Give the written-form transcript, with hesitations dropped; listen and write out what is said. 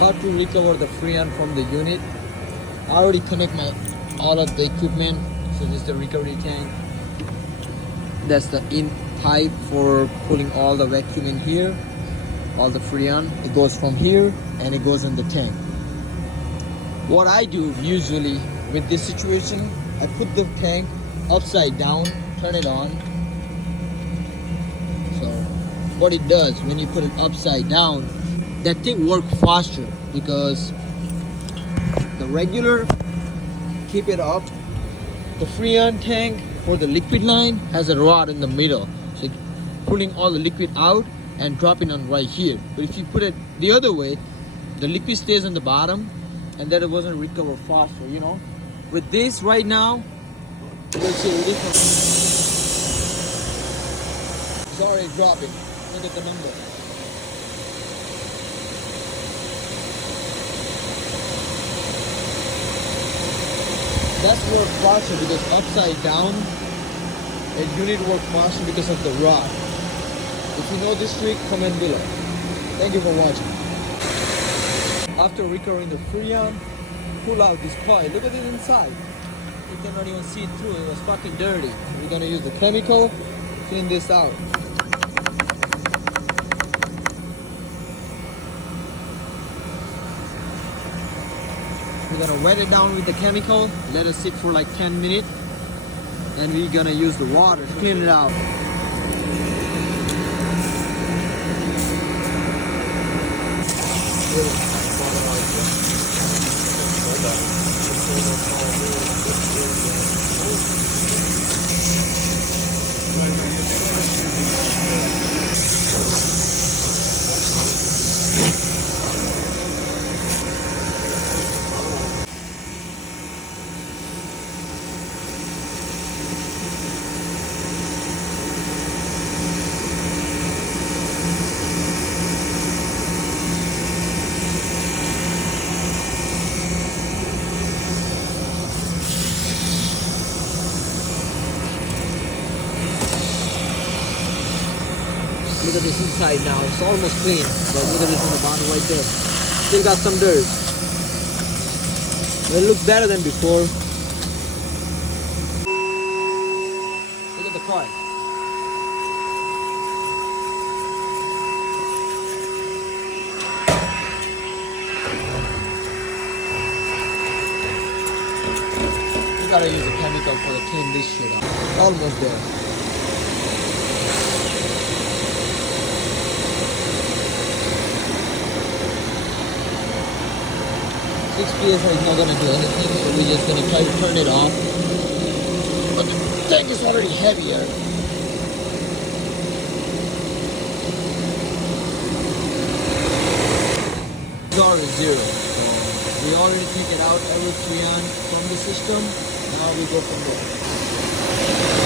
How to recover the freon from the unit. I already connect all of the equipment. So this is the recovery tank. That's the in pipe for pulling all the vacuum in here, all the freon. It goes from here and it goes in the tank. What I do usually with this situation, I put the tank upside down, turn it on. So what it does when you put it upside down, that thing works faster because the regular, keep it up. The freon tank for the liquid line has a rod in the middle, so pulling all the liquid out and dropping on right here. But if you put it the other way, the liquid stays on the bottom and then it wasn't recover faster, you know. With this right now, you will see a difference. It's already dropping. Look at the number. That's work faster because upside down, a unit work faster because of the rod. If you know this trick, comment below. Thank you for watching. After recovering the freon, pull out this coil. Look at it inside. You cannot even see it through. It was fucking dirty. We're gonna use the chemical, clean this out. We're gonna wet it down with the chemical, let it sit for like 10 minutes, and we're gonna use the water to clean it out. Look at this inside now, it's almost clean, but look at this on the bottom right there. Still got some dirt. But it looks better than before. Look at the coil. You gotta use a chemical for to clean this shit up. Almost there. PSI is not gonna do anything, so we're just gonna try to turn it off. But the tank is already heavier. It's already zero. So we already take it out every freon from the system. Now we go from there.